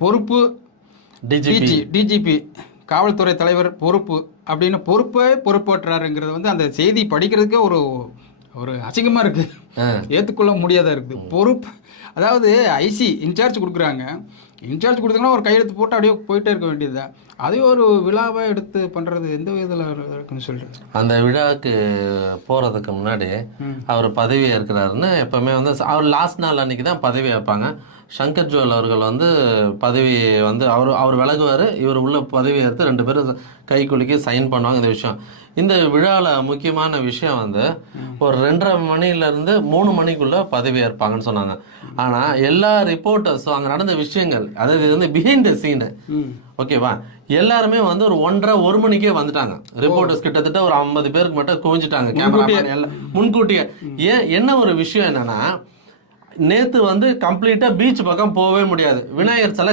பொறுப்பு டிஜிபி டிஜி டிஜிபி காவல்துறை தலைவர் பொறுப்பு அப்படின்னு பொறுப்பே பொறுப்பேற்றாருங்கிறது வந்து அந்த செய்தி படிக்கிறதுக்கே ஒரு ஒரு அசிங்கமாக இருக்கு. ஏற்றுக்கொள்ள முடியாதா இருக்குது. பொறுப்பு அதாவது ஐசி இன்சார்ஜ் கொடுக்குறாங்க. இன்சார்ஜ் கொடுத்தீங்கன்னா ஒரு கையெழுத்து போட்டு அப்படியே போயிட்டே இருக்க வேண்டியது அதே ஒரு விழாவை எடுத்து பண்ணுறது எந்த விதத்தில் இருக்குன்னு சொல்லிட்டு அந்த விழாவுக்கு போகிறதுக்கு முன்னாடி அவர் பதவி ஏற்கிறாருன்னு எப்பவுமே வந்து அவர் லாஸ்ட் நாள் அன்னைக்கு தான் பதவி ஏற்பாங்க. சங்கர் ஜுவல் அவர்கள் வந்து பதவி வந்து அவர் அவர் விலகுவார். இவர் உள்ள பதவி ஏற்று ரெண்டு பேரும் கை குலுக்கி சைன் பண்ணுவாங்க இந்த விஷயம். இந்த விழாவில் முக்கியமான விஷயம் வந்து ஒரு ரெண்டரை மணிலேருந்து மூணு மணிக்குள்ளே பதவி ஏற்பாங்கன்னு சொன்னாங்க. ஆனால் எல்லா ரிப்போர்ட்டர்ஸும் அங்கே நடந்த விஷயங்கள் அதாவது வந்து பிஹைண்ட் த சீனு ஓகேவா எல்லாருமே வந்து ஒரு ஒன்றரை ஒரு மணிக்கே வந்துட்டாங்க. ரிப்போர்ட்டர்ஸ் கிட்டத்தட்ட ஒரு ஐம்பது பேருக்கு மட்டும் குவிஞ்சிட்டாங்க கேமரா முன்கூட்டியே. ஏன் என்ன ஒரு விஷயம் என்னன்னா நேத்து வந்து கம்ப்ளீட்டா பீச் பக்கம் போகவே முடியாது. விநாயகர் சிலை